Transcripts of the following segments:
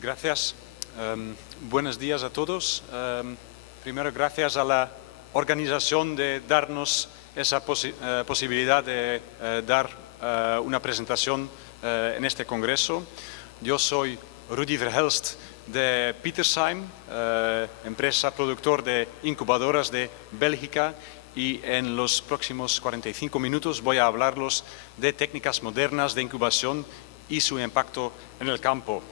Gracias. Buenos días a todos. Primero, gracias a la organización de darnos esa posibilidad de dar una presentación en este congreso. Yo soy Rudy Verhelst de Petersheim, empresa productor de incubadoras de Bélgica, y en los próximos 45 minutos voy a hablarles de técnicas modernas de incubación y su impacto en el campo.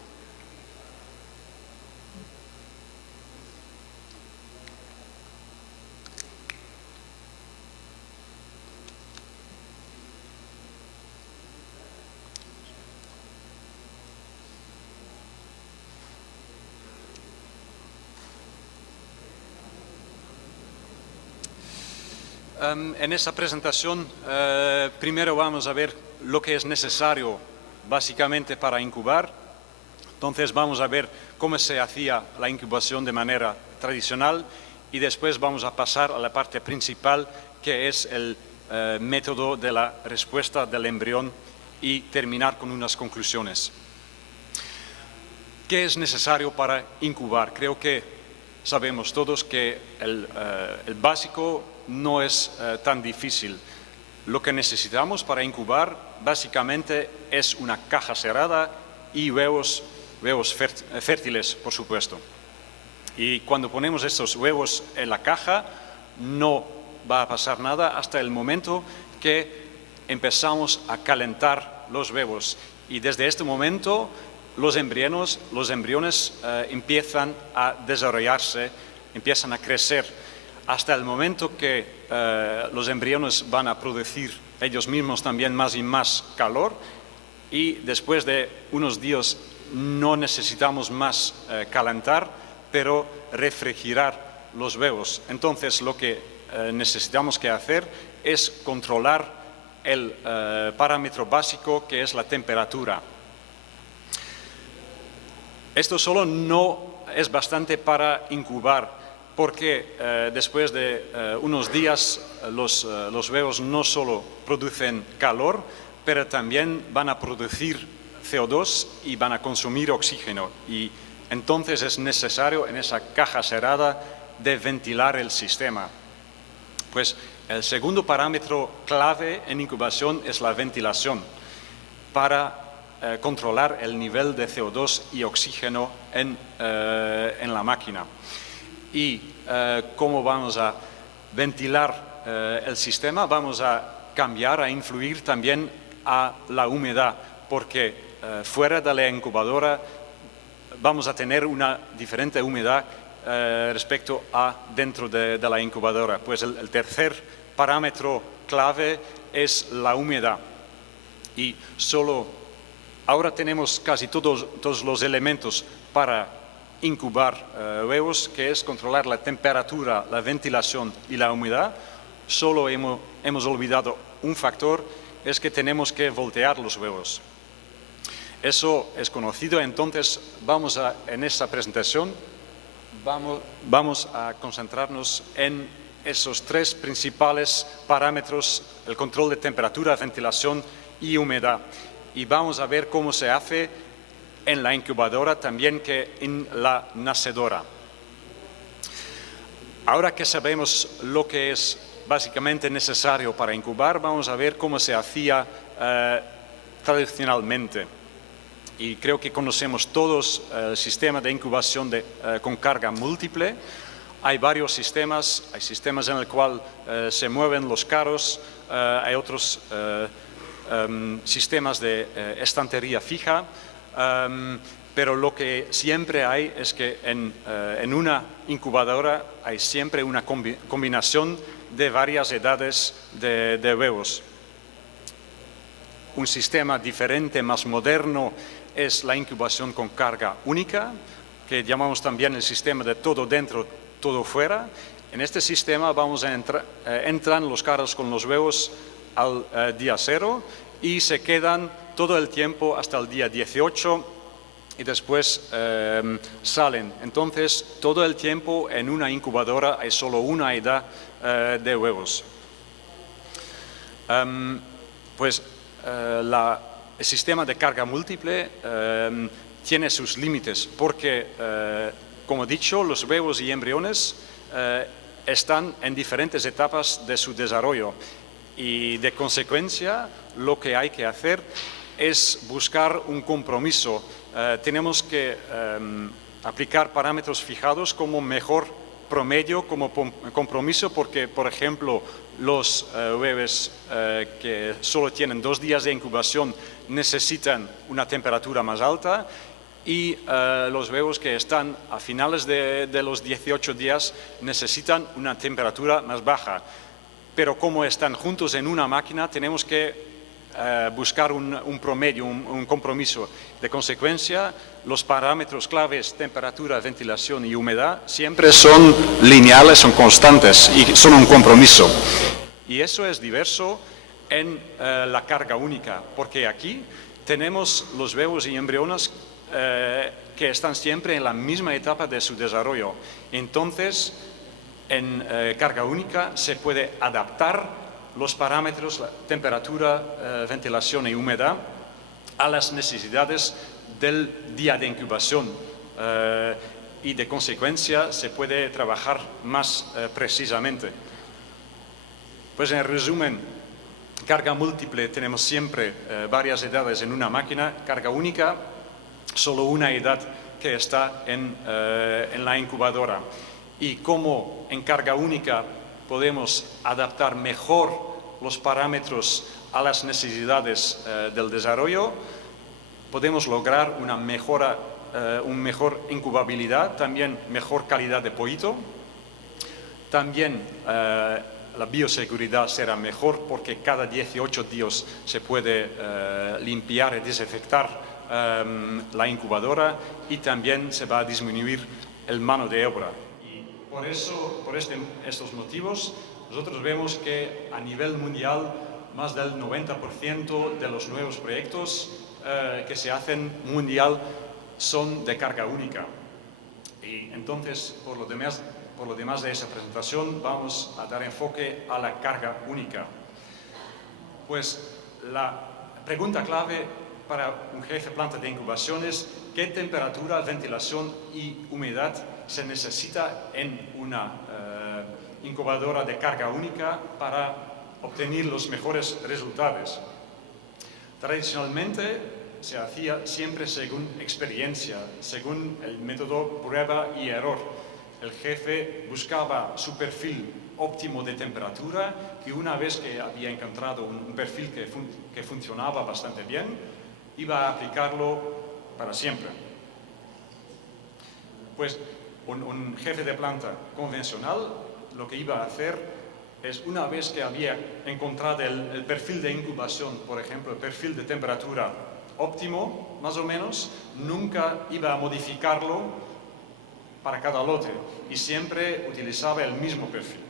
En esta presentación, primero vamos a ver lo que es necesario básicamente para incubar. Entonces vamos a ver cómo se hacía la incubación de manera tradicional y después vamos a pasar a la parte principal, que es el método de la respuesta del embrión, y terminar con unas conclusiones. ¿Qué es necesario para incubar? Creo que sabemos todos que el básico no es tan difícil. Lo que necesitamos para incubar básicamente es una caja cerrada y huevos fértiles, por supuesto. Y cuando ponemos estos huevos en la caja, no va a pasar nada hasta el momento que empezamos a calentar los huevos. Y desde este momento los embriones empiezan a desarrollarse, empiezan a crecer, hasta el momento que los embriones van a producir ellos mismos también más y más calor, y después de unos días no necesitamos más calentar, pero refrigerar los huevos. Entonces lo que necesitamos que hacer es controlar el parámetro básico, que es la temperatura. Esto solo no es bastante para incubar, porque después de unos días los huevos no solo producen calor, pero también van a producir CO2 y van a consumir oxígeno. Y entonces es necesario en esa caja cerrada de ventilar el sistema. Pues el segundo parámetro clave en incubación es la ventilación, para controlar el nivel de CO2 y oxígeno en la máquina. Y cómo vamos a ventilar el sistema, vamos a cambiar, a influir también a la humedad, porque fuera de la incubadora vamos a tener una diferente humedad respecto a dentro de la incubadora. Pues el tercer parámetro clave es la humedad. Y ahora tenemos casi todos los elementos para incubar huevos, que es controlar la temperatura, la ventilación y la humedad. Solo hemos olvidado un factor, es que tenemos que voltear los huevos. Eso es conocido, entonces en esta presentación vamos a concentrarnos en esos tres principales parámetros: el control de temperatura, ventilación y humedad. Y vamos a ver cómo se hace en la incubadora también que en la nacedora. Ahora que sabemos lo que es básicamente necesario para incubar, vamos a ver cómo se hacía tradicionalmente. Y creo que conocemos todos el sistema de incubación con carga múltiple. Hay varios sistemas, hay sistemas en el cual se mueven los carros, hay otros sistemas de estantería fija, pero lo que siempre hay es que en una incubadora hay siempre una combinación de varias edades de huevos. Un sistema diferente, más moderno, es la incubación con carga única, que llamamos también el sistema de todo dentro, todo fuera. En este sistema entran los carros con los huevos al día 0 y se quedan todo el tiempo hasta el día 18 y después salen. Entonces, todo el tiempo en una incubadora hay solo una edad de huevos. El sistema de carga múltiple tiene sus límites porque, como he dicho, los huevos y embriones están en diferentes etapas de su desarrollo y, de consecuencia, lo que hay que hacer es buscar un compromiso. Tenemos que aplicar parámetros fijados como mejor promedio, como compromiso, porque, por ejemplo, los huevos que solo tienen 2 días de incubación necesitan una temperatura más alta y los huevos que están a finales de los 18 días necesitan una temperatura más baja. Pero como están juntos en una máquina, tenemos que buscar un promedio, un compromiso. De consecuencia, los parámetros claves, temperatura, ventilación y humedad, siempre son lineales, son constantes y son un compromiso. Y eso es diverso en la carga única, porque aquí tenemos los huevos y embriones que están siempre en la misma etapa de su desarrollo. Entonces, en carga única se puede adaptar los parámetros, la temperatura, ventilación y humedad, a las necesidades del día de incubación y, de consecuencia, se puede trabajar más precisamente. Pues, en resumen, carga múltiple tenemos siempre varias edades en una máquina, carga única, solo una edad que está en la incubadora. Y como en carga única podemos adaptar mejor los parámetros a las necesidades del desarrollo, podemos lograr una mejor incubabilidad, también mejor calidad de pollito, también la bioseguridad será mejor porque cada 18 días se puede limpiar y desinfectar la incubadora y también se va a disminuir el mano de obra. Por eso, por estos motivos, nosotros vemos que a nivel mundial más del 90% de los nuevos proyectos que se hacen mundial son de carga única. Y entonces, por lo demás de esa presentación, vamos a dar enfoque a la carga única. Pues la pregunta clave para un jefe de planta de incubación es qué temperatura, ventilación y humedad se necesita en una incubadora de carga única para obtener los mejores resultados. Tradicionalmente se hacía siempre según experiencia, según el método prueba y error. El jefe buscaba su perfil óptimo de temperatura y, una vez que había encontrado un perfil que funcionaba bastante bien, iba a aplicarlo para siempre. Pues un jefe de planta convencional lo que iba a hacer es, una vez que había encontrado el perfil de incubación, por ejemplo, el perfil de temperatura óptimo, más o menos, nunca iba a modificarlo para cada lote y siempre utilizaba el mismo perfil.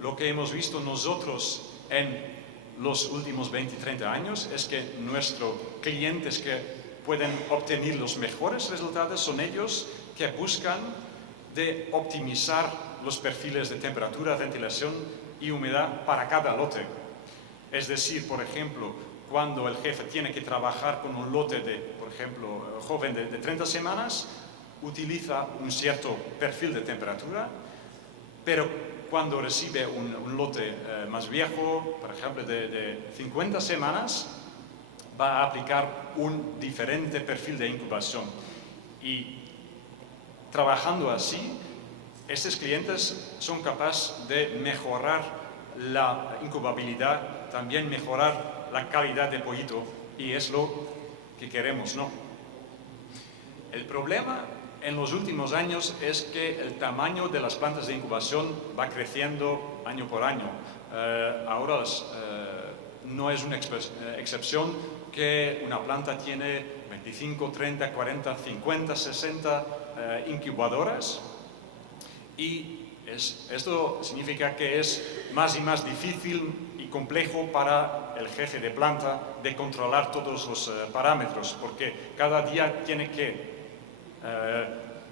Lo que hemos visto nosotros en los últimos 20-30 años es que nuestros clientes que pueden obtener los mejores resultados son ellos que buscan de optimizar los perfiles de temperatura, ventilación y humedad para cada lote. Es decir, por ejemplo, cuando el jefe tiene que trabajar con un lote de, por ejemplo, joven de 30 semanas, utiliza un cierto perfil de temperatura, pero cuando recibe un lote más viejo, por ejemplo, de 50 semanas, va a aplicar un diferente perfil de incubación. Y trabajando así, estos clientes son capaces de mejorar la incubabilidad, también mejorar la calidad de pollito, y es lo que queremos, ¿no? El problema en los últimos años es que el tamaño de las plantas de incubación va creciendo año por año. Ahora no es una excepción que una planta tiene 25, 30, 40, 50, 60 incubadoras, y esto significa que es más y más difícil y complejo para el jefe de planta de controlar todos los parámetros, porque cada día tiene que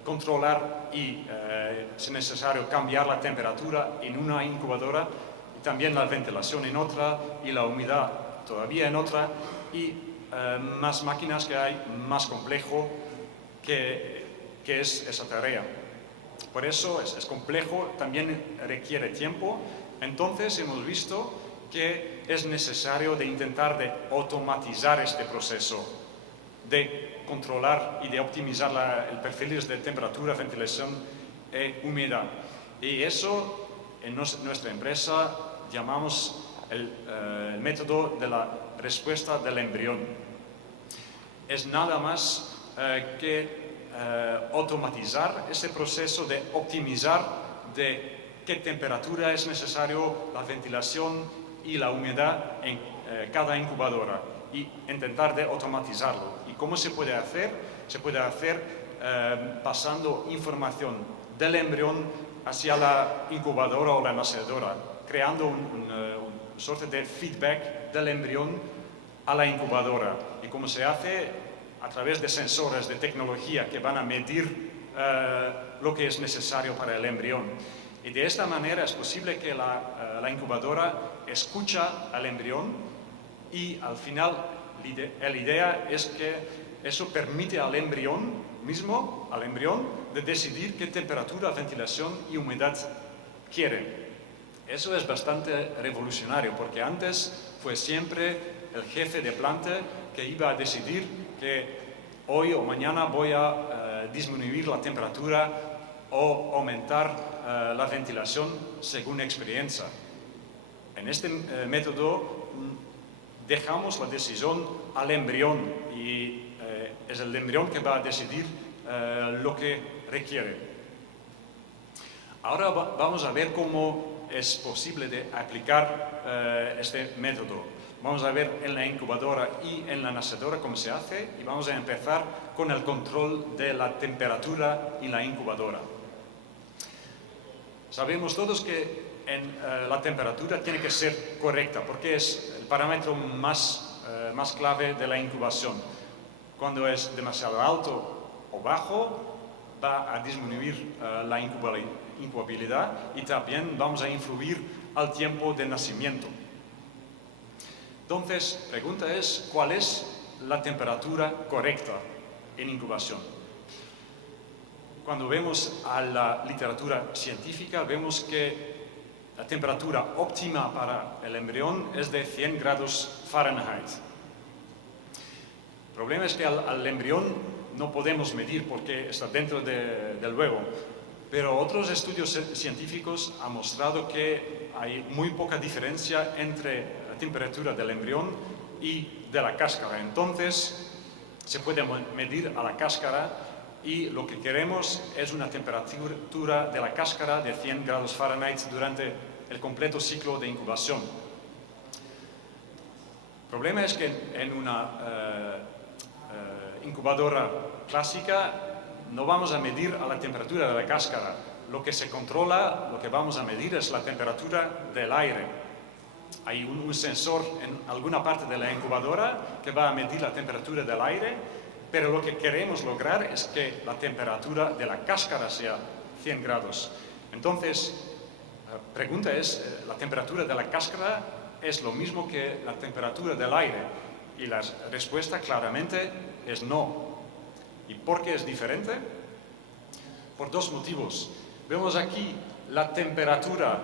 controlar y, si necesario, cambiar la temperatura en una incubadora, y también la ventilación en otra, y la humedad todavía en otra, y más máquinas que hay, más complejo, qué es esa tarea. Por eso es complejo, también requiere tiempo. Entonces hemos visto que es necesario de intentar de automatizar este proceso, de controlar y de optimizar el perfiles de temperatura, ventilación e humedad. Y eso en nuestra empresa llamamos el método de la respuesta del embrión. Es nada más que automatizar ese proceso de optimizar de qué temperatura es necesario, la ventilación y la humedad en cada incubadora y intentar de automatizarlo. ¿Y cómo se puede hacer? Se puede hacer pasando información del embrión hacia la incubadora o la nacedora, creando una suerte de feedback del embrión a la incubadora. ¿Y cómo se hace? A través de sensores de tecnología que van a medir lo que es necesario para el embrión. Y de esta manera es posible que la incubadora escucha al embrión y al final la idea es que eso permite al embrión mismo, de decidir qué temperatura, ventilación y humedad quiere. Eso es bastante revolucionario porque antes fue siempre el jefe de planta que iba a decidir que hoy o mañana voy a disminuir la temperatura o aumentar la ventilación según experiencia. En este método dejamos la decisión al embrión y es el embrión que va a decidir lo que requiere. Ahora vamos a ver cómo es posible de aplicar este método. Vamos a ver en la incubadora y en la nacedora cómo se hace y vamos a empezar con el control de la temperatura en la incubadora. Sabemos todos que la temperatura tiene que ser correcta porque es el parámetro más clave de la incubación. Cuando es demasiado alto o bajo, va a disminuir la incubabilidad y también vamos a influir al tiempo de nacimiento. Entonces, la pregunta es, ¿cuál es la temperatura correcta en incubación? Cuando vemos a la literatura científica, vemos que la temperatura óptima para el embrión es de 100 grados Fahrenheit. El problema es que al embrión no podemos medir porque está dentro del huevo, pero otros estudios científicos han mostrado que hay muy poca diferencia entre la temperatura del embrión y de la cáscara. Entonces, se puede medir a la cáscara y lo que queremos es una temperatura de la cáscara de 100 grados Fahrenheit durante el completo ciclo de incubación. El problema es que en una incubadora clásica no vamos a medir a la temperatura de la cáscara. Lo que se controla, lo que vamos a medir es la temperatura del aire. Hay un sensor en alguna parte de la incubadora que va a medir la temperatura del aire, pero lo que queremos lograr es que la temperatura de la cáscara sea 100 grados. Entonces, la pregunta es, ¿la temperatura de la cáscara es lo mismo que la temperatura del aire? Y la respuesta claramente es no. ¿Y por qué es diferente? Por dos motivos. Vemos aquí la temperatura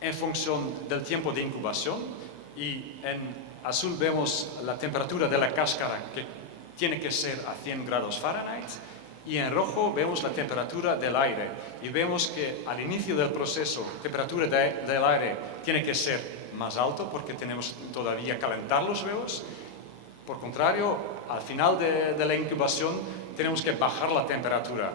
en función del tiempo de incubación y en azul vemos la temperatura de la cáscara que tiene que ser a 100 grados Fahrenheit y en rojo vemos la temperatura del aire y vemos que al inicio del proceso la temperatura del aire tiene que ser más alto porque tenemos todavía que calentar los huevos. Por contrario, al final de la incubación tenemos que bajar la temperatura.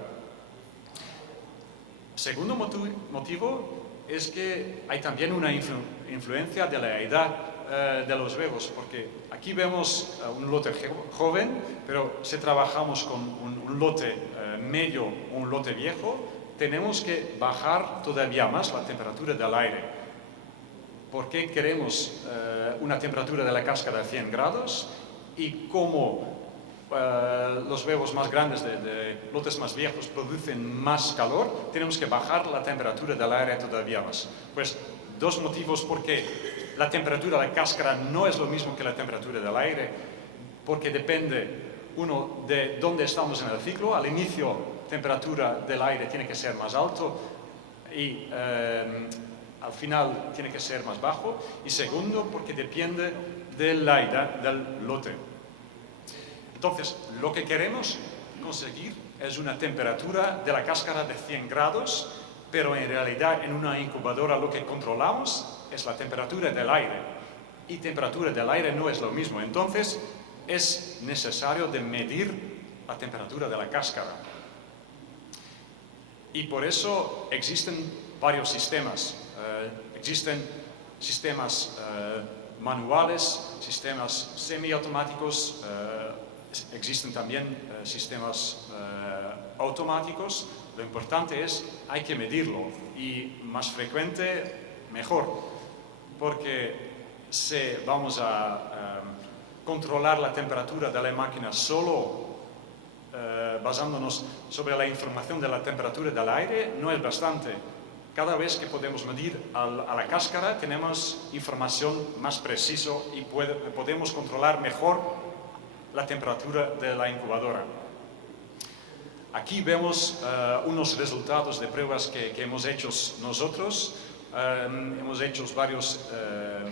Segundo motivo es que hay también una influencia de la edad de los huevos, porque aquí vemos un lote joven, pero si trabajamos con un lote medio o un lote viejo, tenemos que bajar todavía más la temperatura del aire. ¿Por qué queremos una temperatura de la cáscara de 100 grados? Y como los huevos más grandes de lotes más viejos producen más calor, tenemos que bajar la temperatura del aire todavía más. Pues dos motivos por qué la temperatura de la cáscara no es lo mismo que la temperatura del aire, porque depende uno de dónde estamos en el ciclo. Al inicio, temperatura del aire tiene que ser más alto y al final tiene que ser más bajo. Y segundo, porque depende de la edad del lote. Entonces, lo que queremos conseguir es una temperatura de la cáscara de 100 grados, pero en realidad en una incubadora lo que controlamos es la temperatura del aire. Y temperatura del aire no es lo mismo. Entonces, es necesario de medir la temperatura de la cáscara. Y por eso existen varios sistemas. Existen sistemas manuales, sistemas semiautomáticos, existen también sistemas automáticos. Lo importante es, hay que medirlo, y más frecuente, mejor, porque si vamos a controlar la temperatura de la máquina solo basándonos sobre la información de la temperatura del aire, no es bastante. Cada vez que podemos medir a la cáscara, tenemos información más precisa y podemos controlar mejor la temperatura de la incubadora. Aquí vemos unos resultados de pruebas que hemos hecho nosotros. Hemos hecho varias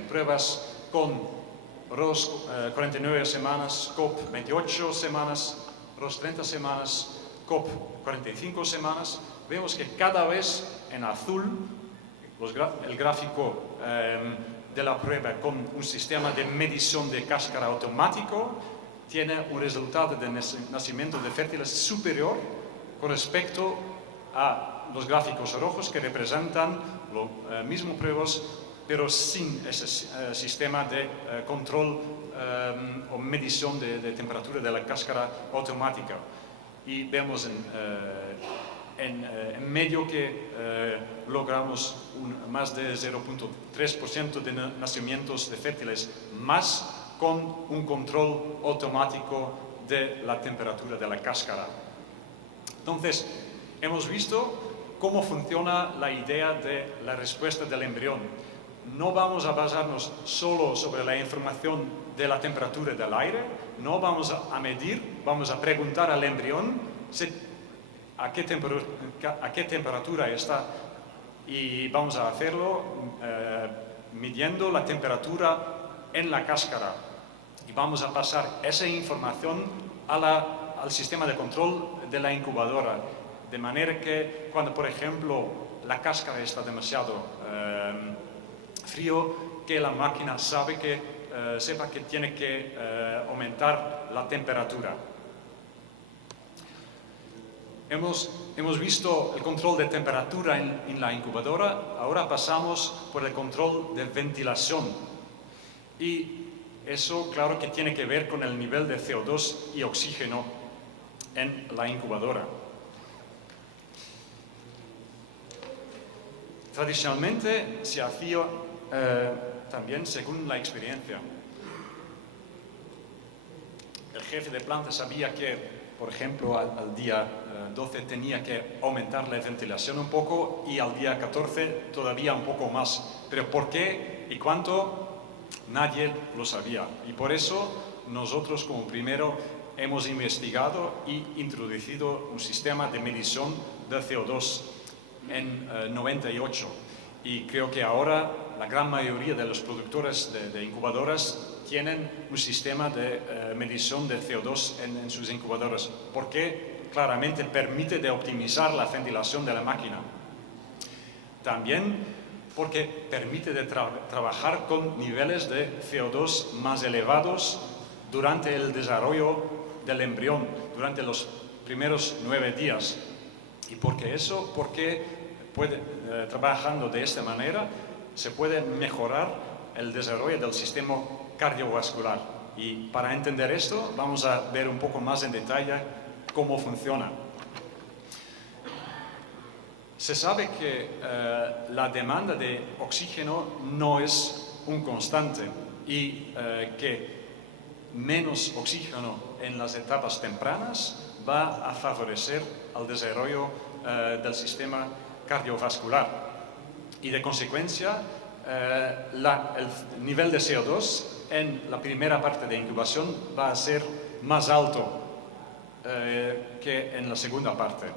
pruebas con ROS 49 semanas, COP 28 semanas, ROS 30 semanas, COP 45 semanas. Vemos que cada vez en azul, el gráfico de la prueba con un sistema de medición de cáscara automático, tiene un resultado de nacimiento de fértiles superior con respecto a los gráficos rojos que representan los mismos pruebas, pero sin ese sistema de control o medición de temperatura de la cáscara automática. Y vemos en medio que logramos más de 0.3% de nacimientos de fértiles, más con un control automático de la temperatura de la cáscara. Entonces, hemos visto cómo funciona la idea de la respuesta del embrión. No vamos a basarnos solo sobre la información de la temperatura del aire, no vamos a medir, vamos a preguntar al embrión a qué temperatura está, y vamos a hacerlo midiendo la temperatura en la cáscara, y vamos a pasar esa información al sistema de control de la incubadora, de manera que cuando, por ejemplo, la cáscara está demasiado frío, que la máquina sepa que tiene que aumentar la temperatura. Hemos visto el control de temperatura en la incubadora. Ahora pasamos por el control de ventilación. Y eso, claro, que tiene que ver con el nivel de CO2 y oxígeno en la incubadora. Tradicionalmente se hacía también según la experiencia. El jefe de planta sabía que, por ejemplo, al día 12 tenía que aumentar la ventilación un poco, y al día 14 todavía un poco más. Pero ¿por qué y cuánto? Nadie lo sabía. Y por eso nosotros, como primero, hemos investigado y introducido un sistema de medición de CO2 en 98. Y creo que ahora la gran mayoría de los productores de incubadoras tienen un sistema de medición de CO2 en sus incubadoras, porque claramente permite de optimizar la ventilación de la máquina. También porque permite de trabajar con niveles de CO2 más elevados durante el desarrollo del embrión, durante los primeros 9 días. ¿Y por qué eso? Porque trabajando de esta manera se puede mejorar el desarrollo del sistema cardiovascular. Y para entender esto vamos a ver un poco más en detalle cómo funciona. Se sabe que la demanda de oxígeno no es un constante, y que menos oxígeno en las etapas tempranas va a favorecer el desarrollo del sistema cardiovascular. Y de consecuencia, el nivel de CO2 en la primera parte de incubación va a ser más alto que en la segunda parte.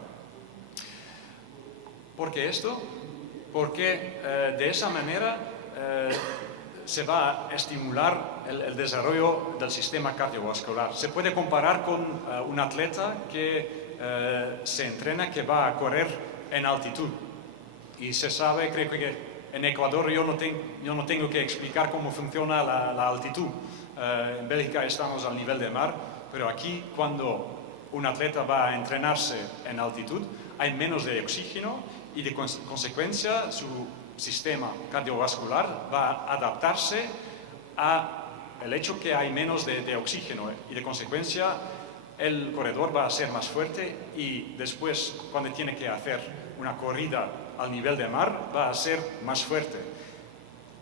¿Por qué esto? Porque de esa manera se va a estimular el desarrollo del sistema cardiovascular. Se puede comparar con un atleta que se entrena, que va a correr en altitud. Y se sabe, creo que en Ecuador yo no tengo que explicar cómo funciona la altitud. En Bélgica estamos al nivel del mar, pero aquí cuando un atleta va a entrenarse en altitud hay menos de oxígeno y de consecuencia su sistema cardiovascular va a adaptarse al hecho que hay menos de oxígeno y de consecuencia el corredor va a ser más fuerte y después cuando tiene que hacer una corrida al nivel del mar va a ser más fuerte.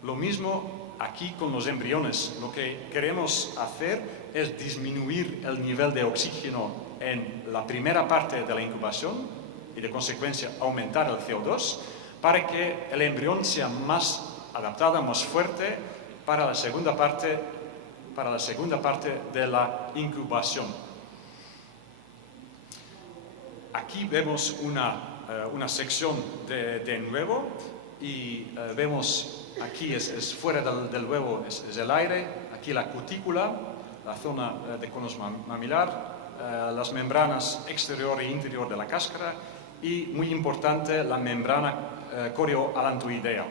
Lo mismo aquí con los embriones. Lo que queremos hacer es disminuir el nivel de oxígeno en la primera parte de la incubación y de consecuencia aumentar el CO2 para que el embrión sea más adaptado, más fuerte para la segunda parte de la incubación. Aquí vemos una sección de huevo y vemos aquí es fuera del huevo es el aire, aquí la cutícula, la zona de conos mamilar, las membranas exterior e interior de la cáscara y, muy importante, la membrana corioalantoidea.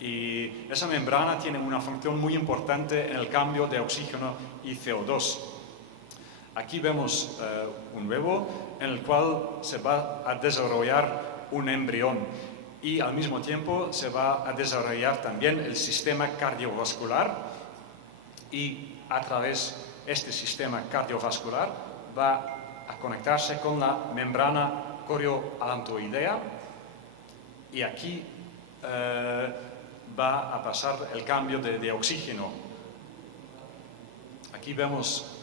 Y esa membrana tiene una función muy importante en el cambio de oxígeno y CO2. Aquí vemos un huevo en el cual se va a desarrollar un embrión y al mismo tiempo se va a desarrollar también el sistema cardiovascular y a través de este sistema cardiovascular va a conectarse con la membrana corioalantoidea y aquí va a pasar el cambio de oxígeno. Aquí vemos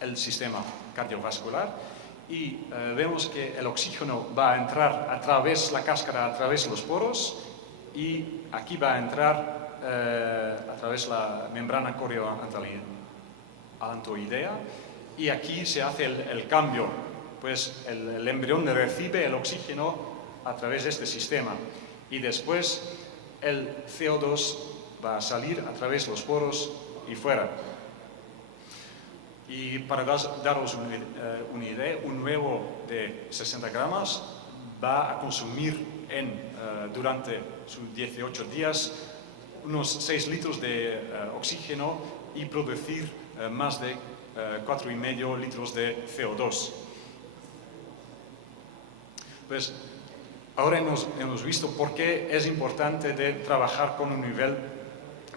el sistema cardiovascular y vemos que el oxígeno va a entrar a través de la cáscara, a través de los poros y aquí va a entrar a través de la membrana corioalantoidea y aquí se hace el cambio. Pues el embrión recibe el oxígeno a través de este sistema y después el CO2 va a salir a través de los poros y fuera. Y para daros una idea, un huevo de 60 gramos va a consumir durante sus 18 días unos 6 litros de oxígeno y producir más de 4,5 litros de CO2. Pues ahora hemos visto por qué es importante trabajar con un nivel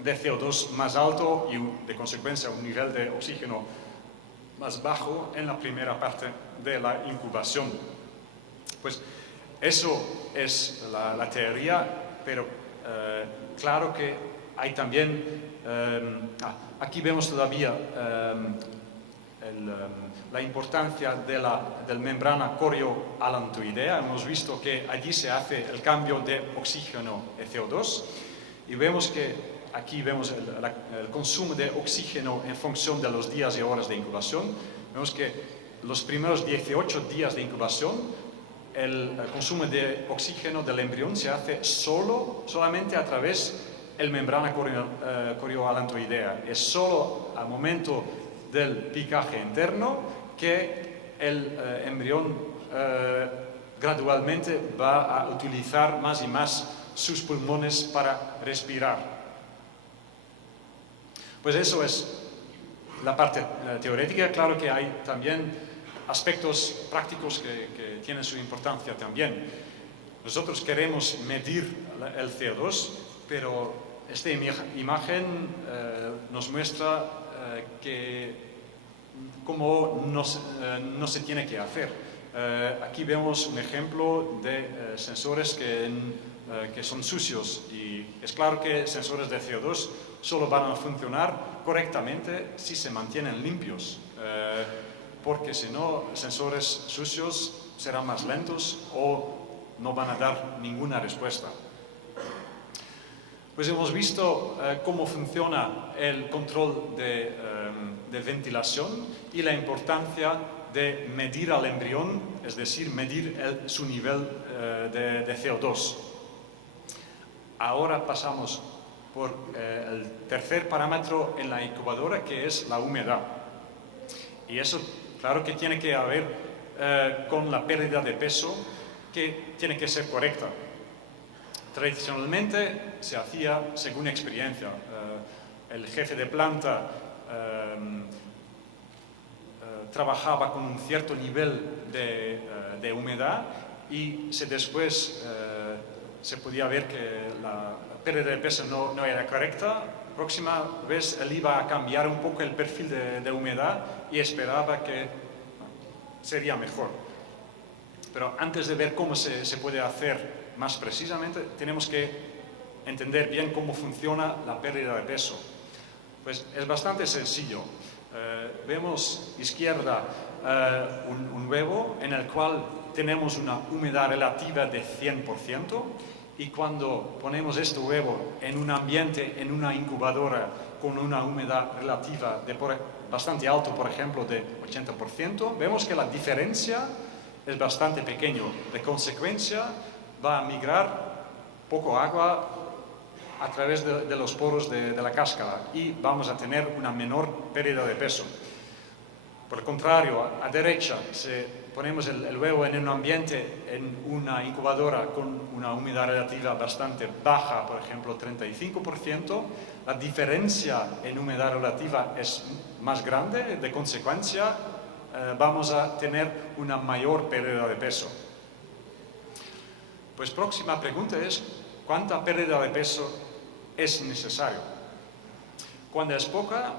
de CO2 más alto y de consecuencia un nivel de oxígeno más bajo en la primera parte de la incubación. Pues eso es la teoría, pero claro que hay también, aquí vemos todavía la importancia de la membrana corioalantoidea. Hemos visto que allí se hace el cambio de oxígeno y CO2 y vemos que aquí vemos el consumo de oxígeno en función de los días y horas de incubación. Vemos que los primeros 18 días de incubación el consumo de oxígeno del embrión se hace solamente a través de la membrana corioalantoidea. Es solo al momento del picaje interno que el embrión gradualmente va a utilizar más y más sus pulmones para respirar. Pues eso es la parte teórica. Claro que hay también aspectos prácticos que tienen su importancia también. Nosotros queremos medir el CO2, pero esta imagen nos muestra cómo no se tiene que hacer. Aquí vemos un ejemplo de sensores que son sucios y es claro que sensores de CO2 solo van a funcionar correctamente si se mantienen limpios, porque si no, sensores sucios serán más lentos o no van a dar ninguna respuesta. Pues hemos visto cómo funciona el control de de ventilación y la importancia de medir al embrión, es decir, medir su nivel de CO2. Ahora pasamos por el tercer parámetro en la incubadora, que es la humedad. Y eso, claro que tiene que haber con la pérdida de peso, que tiene que ser correcta. Tradicionalmente se hacía según experiencia. El jefe de planta trabajaba con un cierto nivel de humedad y después se podía ver que la pérdida de peso no era correcta. Próxima vez él iba a cambiar un poco el perfil de humedad y esperaba que sería mejor. Pero antes de ver cómo se puede hacer más precisamente, tenemos que entender bien cómo funciona la pérdida de peso. Pues es bastante sencillo. Vemos izquierda un huevo en el cual tenemos una humedad relativa de 100%, y cuando ponemos este huevo en un ambiente, en una incubadora con una humedad relativa bastante alto, por ejemplo, de 80%, vemos que la diferencia es bastante pequeña. De consecuencia, va a migrar poco agua a través de los poros de la cáscara y vamos a tener una menor pérdida de peso. Por el contrario, a derecha, si ponemos el huevo en un ambiente, en una incubadora con una humedad relativa bastante baja, por ejemplo 35%, la diferencia en humedad relativa es más grande, de consecuencia vamos a tener una mayor pérdida de peso. Pues próxima pregunta es, ¿cuánta pérdida de peso es necesario? Cuando es poca,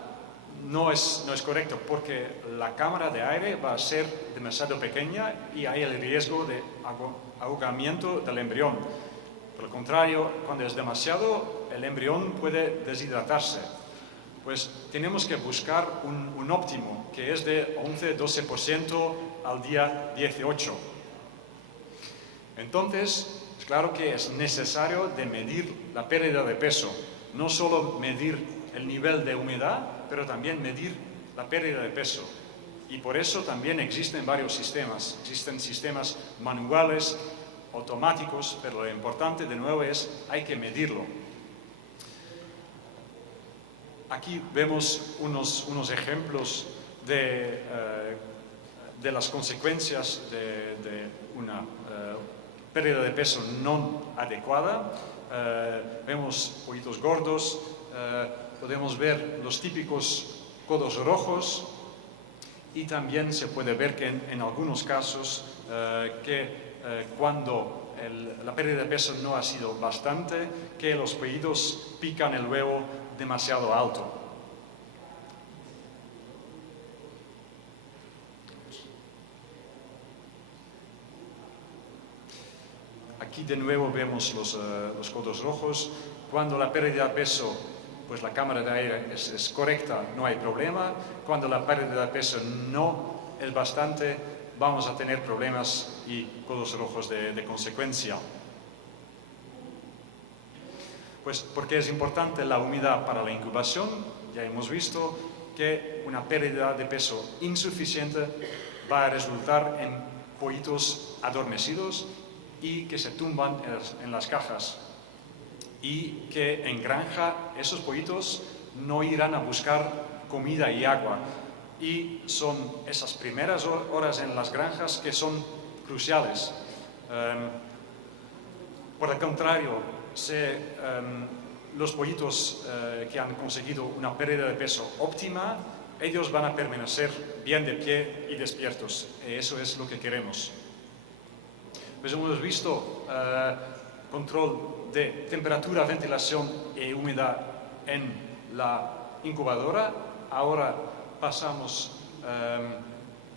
no es correcto, porque la cámara de aire va a ser demasiado pequeña y hay el riesgo de ahogamiento del embrión. Por el contrario, cuando es demasiado, el embrión puede deshidratarse. Pues tenemos que buscar un óptimo, que es de 11-12% al día 18. Entonces, es claro que es necesario de medir la pérdida de peso, no solo medir el nivel de humedad, pero también medir la pérdida de peso. Y por eso también existen varios sistemas. Existen sistemas manuales, automáticos, pero lo importante de nuevo es hay que medirlo. Aquí vemos unos ejemplos de las consecuencias de una pérdida de peso no adecuada. Vemos pollitos gordos, podemos ver los típicos codos rojos y también se puede ver que en algunos casos cuando la pérdida de peso no ha sido bastante, que los pollitos pican el huevo demasiado alto. Aquí de nuevo vemos los codos rojos. Cuando la pérdida de peso, pues la cámara de aire es correcta, no hay problema. Cuando la pérdida de peso no es bastante, vamos a tener problemas y codos rojos de consecuencia. Pues porque es importante la humedad para la incubación. Ya hemos visto que una pérdida de peso insuficiente va a resultar en pollitos adormecidos y que se tumban en las cajas, y que en granja esos pollitos no irán a buscar comida y agua, y son esas primeras horas en las granjas que son cruciales. Por el contrario, los pollitos que han conseguido una pérdida de peso óptima, ellos van a permanecer bien de pie y despiertos. Eso es lo que queremos. Pues hemos visto control de temperatura, ventilación y humedad en la incubadora. Ahora pasamos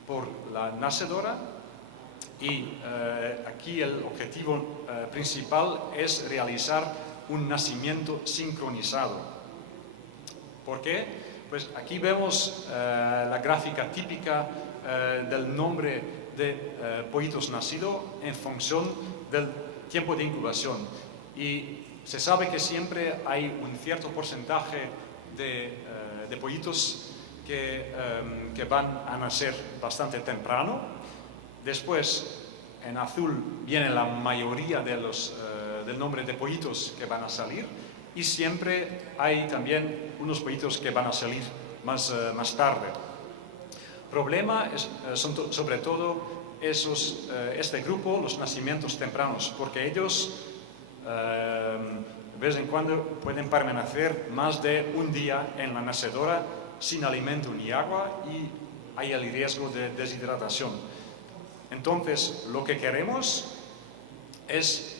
por la nacedora y aquí el objetivo principal es realizar un nacimiento sincronizado. ¿Por qué? Pues aquí vemos la gráfica típica del nombre de pollitos nacidos en función del tiempo de incubación, y se sabe que siempre hay un cierto porcentaje de pollitos que van a nacer bastante temprano. Después, en azul, viene la mayoría del nombre de pollitos que van a salir. Y siempre hay también unos pollitos que van a salir más tarde. Problema son sobre todo este grupo, los nacimientos tempranos, porque ellos de vez en cuando pueden permanecer más de un día en la nacedora sin alimento ni agua y hay el riesgo de deshidratación. Entonces, lo que queremos es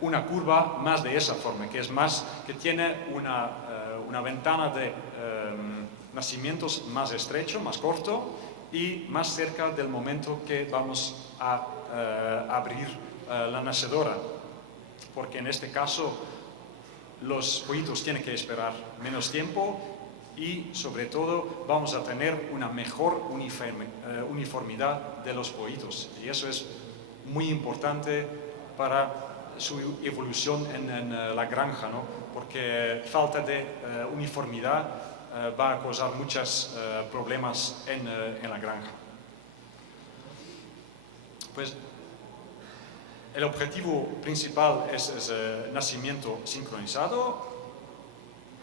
una curva más de esa forma, que tiene una ventana de nacimientos más estrecho, más corto y más cerca del momento que vamos a abrir la nacedora. Porque en este caso los pollitos tienen que esperar menos tiempo y sobre todo vamos a tener una mejor uniformidad de los pollitos. Y eso es muy importante para su evolución en la granja, ¿no? Porque falta de uniformidad va a causar muchos problemas en la granja. Pues el objetivo principal es nacimiento sincronizado.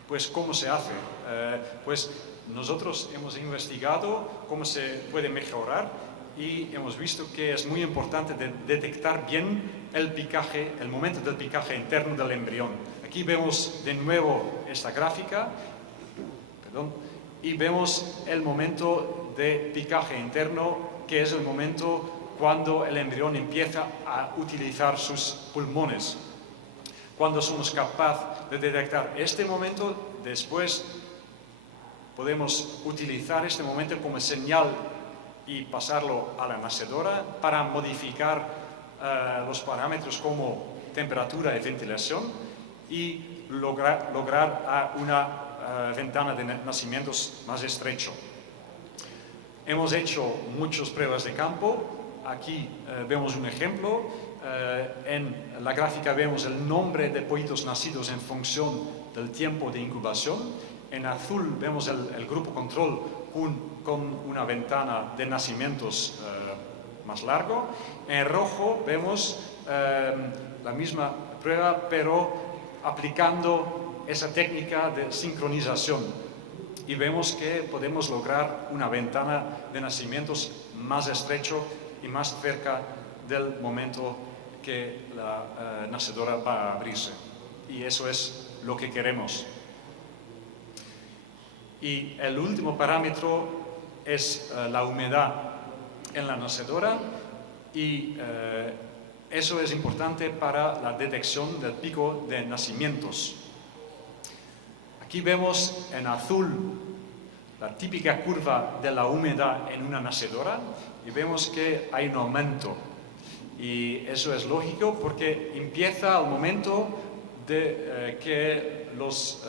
Pues ¿cómo se hace? Pues nosotros hemos investigado cómo se puede mejorar y hemos visto que es muy importante detectar bien el momento del picaje interno del embrión. Aquí vemos de nuevo esta gráfica, y vemos el momento de picaje interno, que es el momento cuando el embrión empieza a utilizar sus pulmones. Cuando somos capaces de detectar este momento, después podemos utilizar este momento como señal y pasarlo a la nacedora para modificar los parámetros como temperatura y ventilación y lograr una ventana de nacimientos más estrecho. Hemos hecho muchas pruebas de campo. Aquí vemos un ejemplo. En la gráfica vemos el nombre de pollitos nacidos en función del tiempo de incubación. En azul vemos el grupo control con una ventana de nacimientos más largo. En rojo vemos la misma prueba, pero aplicando esa técnica de sincronización. Y vemos que podemos lograr una ventana de nacimientos más estrecho y más cerca del momento que la nacedora va a abrirse. Y eso es lo que queremos. Y el último parámetro es la humedad en la nacedora y eso es importante para la detección del pico de nacimientos. Aquí vemos en azul la típica curva de la humedad en una nacedora y vemos que hay un aumento. Y eso es lógico porque empieza al momento de que los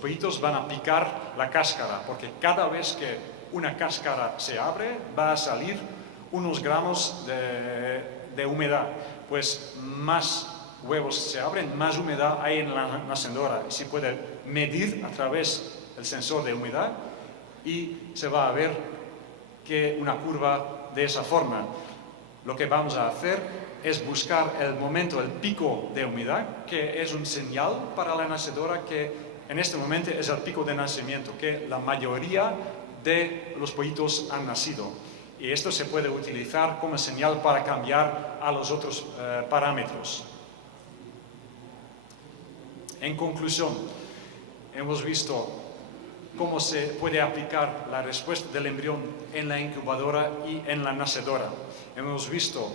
pollitos van a picar la cáscara, porque cada vez que una cáscara se abre va a salir unos gramos de humedad. Pues más huevos se abren, más humedad hay en la nacedora. Se puede medir a través del sensor de humedad y se va a ver que una curva de esa forma. Lo que vamos a hacer es buscar el momento, el pico de humedad, que es un señal para la nacedora que en este momento es el pico de nacimiento, que la mayoría de los pollitos han nacido. Y esto se puede utilizar como señal para cambiar a los otros parámetros. En conclusión, hemos visto cómo se puede aplicar la respuesta del embrión en la incubadora y en la nacedora. Hemos visto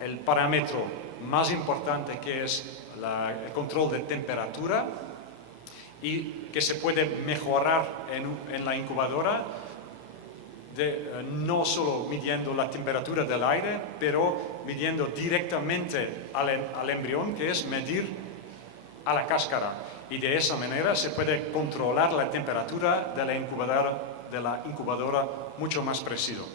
el parámetro más importante, que es el control de temperatura, y que se puede mejorar en la incubadora no solo midiendo la temperatura del aire, pero midiendo directamente al embrión, que es medir a la cáscara. Y de esa manera se puede controlar la temperatura de la incubadora mucho más preciso.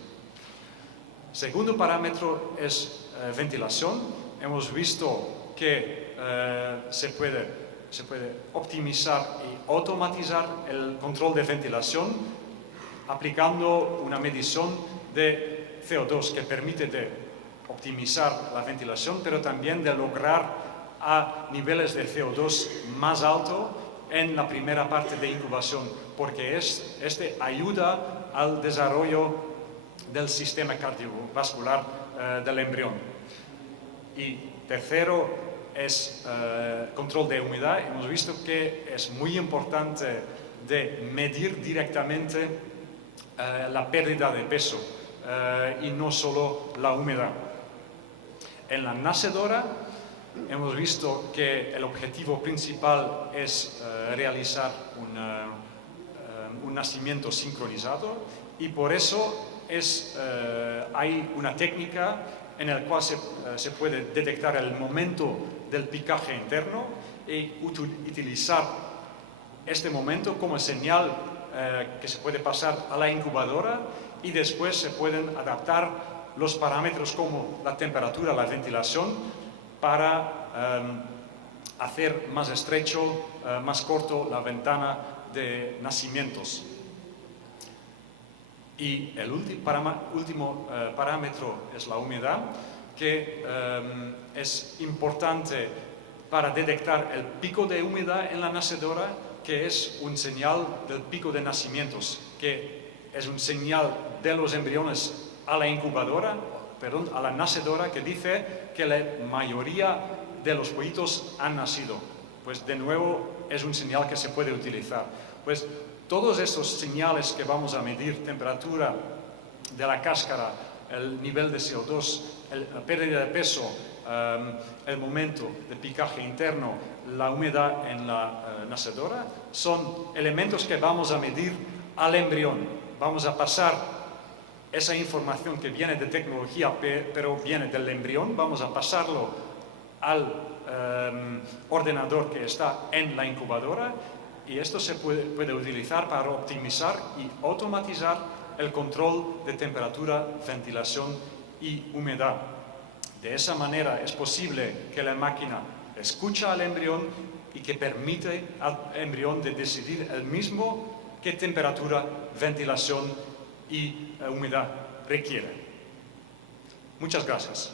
Segundo parámetro es ventilación. Hemos visto que se puede se puede optimizar y automatizar el control de ventilación aplicando una medición de CO2 que permite de optimizar la ventilación, pero también de lograr a niveles de CO2 más altos en la primera parte de incubación, porque este ayuda al desarrollo del sistema cardiovascular del embrión. Y tercero es control de humedad. Hemos visto que es muy importante de medir directamente la pérdida de peso y no solo la humedad. En la nacedora hemos visto que el objetivo principal es realizar un nacimiento sincronizado y por eso hay una técnica en la cual se puede detectar el momento del picaje interno y utilizar este momento como señal que se puede pasar a la incubadora y después se pueden adaptar los parámetros como la temperatura, la ventilación para hacer más estrecho, más corto la ventana de nacimientos. Y el último parámetro es la humedad, que es importante para detectar el pico de humedad en la nacedora, que es un señal del pico de nacimientos, que es un señal de los embriones a la incubadora, perdón, a la nacedora, que dice que la mayoría de los pollitos han nacido. Pues de nuevo es un señal que se puede utilizar. Pues todos estos señales que vamos a medir, temperatura de la cáscara, el nivel de CO2, la pérdida de peso, el momento de picaje interno, la humedad en la nacedora, son elementos que vamos a medir al embrión. Vamos a pasar esa información que viene de tecnología, pero viene del embrión, vamos a pasarlo al ordenador que está en la incubadora, y esto se puede utilizar para optimizar y automatizar el control de temperatura, ventilación y humedad. De esa manera es posible que la máquina escucha al embrión y que permite al embrión de decidir él mismo qué temperatura, ventilación y humedad requiere. Muchas gracias.